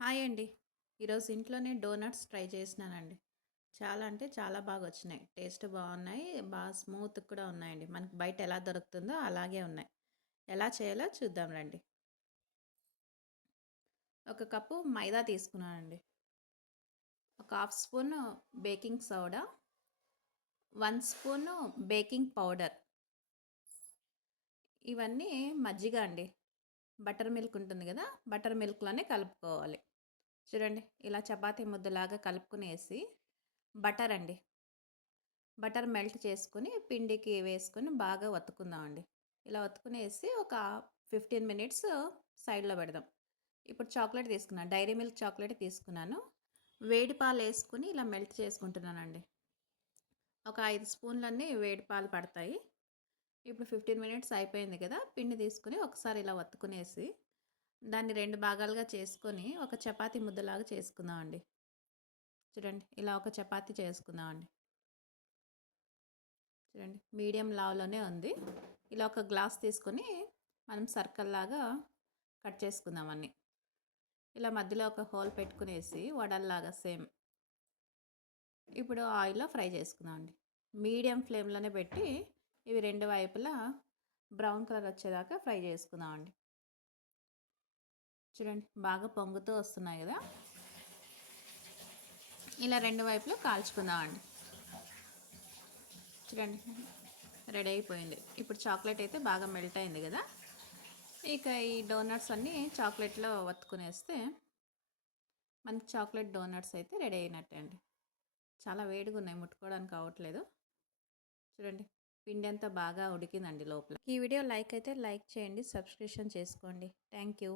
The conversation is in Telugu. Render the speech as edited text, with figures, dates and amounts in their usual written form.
హాయ్ అండి. ఈరోజు ఇంట్లోనే డోనట్స్ ట్రై చేసినానండి. చాలా అంటే చాలా బాగా వచ్చినాయి. టేస్ట్ బాగున్నాయి. బాగా స్మూత్ కూడా ఉన్నాయండి. మనకి బయట ఎలా దొరుకుతుందో అలాగే ఉన్నాయి. ఎలా చేయాలో చూద్దాం రండి. ఒక కప్పు మైదా తీసుకున్నానండి. ఒక half spoon baking soda, 1 spoon baking powder, ఇవన్నీ మజ్జిగ అండి. బటర్ మిల్క్ ఉంటుంది కదా, బటర్ మిల్క్‌లోనే కలుపుకోవాలి. చూడండి ఇలా చపాతీ ముద్దలాగా కలుపుకునేసి బటర్ అండి. బటర్ మెల్ట్ చేసుకొని పిండికి వేసుకొని బాగా వత్తుకుందామండి. ఇలా వత్తుకునేసి ఒక 15 మినిట్స్ సైడ్లో పెడదాం. ఇప్పుడు చాక్లెట్ తీసుకున్నాను, డైరీ మిల్క్ చాక్లెట్ తీసుకున్నాను. వేడి పాలు వేసుకుని ఇలా మెల్ట్ చేసుకుంటున్నానండి. ఒక 5 స్పూన్లన్నీ వేడి పాలు పడతాయి. ఇప్పుడు 15 మినిట్స్ అయిపోయింది కదా, పిండి తీసుకుని ఒకసారి ఇలా వత్తుకునేసి దాన్ని 2 భాగాలుగా చేసుకొని ఒక చపాతీ ముద్దలాగా చేసుకుందామండి. చూడండి ఇలా ఒక చపాతీ చేసుకుందామండి. చూడండి మీడియం లావులోనే ఉంది. ఇలా ఒక గ్లాస్ తీసుకొని మనం సర్కిల్ లాగా కట్ చేసుకుందాం అన్నీ. ఇలా మధ్యలో ఒక హోల్ పెట్టుకునేసి వడల్లాగా సేమ్. ఇప్పుడు ఆయిల్లో ఫ్రై చేసుకుందాం అండి. మీడియం ఫ్లేమ్లోనే పెట్టి ఇవి రెండు వైపులా బ్రౌన్ కలర్ వచ్చేదాకా ఫ్రై చేసుకుందాం అండి. చూడండి బాగా పొంగుతూ వస్తున్నాయి కదా, ఇలా రెండు వైపులా కాల్చుకుందాం అండి. చూడండి రెడీ అయిపోయింది. ఇప్పుడు చాక్లెట్ అయితే బాగా మెల్ట్ అయింది కదా, ఇక ఈ డోనట్స్ అన్నీ చాక్లెట్లో వత్తుకునేస్తే మనకి చాక్లెట్ డోనట్స్ అయితే రెడీ అయినట్టే అండి. చాలా వేడిగా ఉన్నాయి, ముట్టుకోవడానికి అవ్వట్లేదు. చూడండి పిండి అంతా బాగా ఉడికిందండి లోపల. ఈ వీడియో లైక్ అయితే లైక్ చేయండి, సబ్స్క్రిప్షన్ చేసుకోండి. Thank you.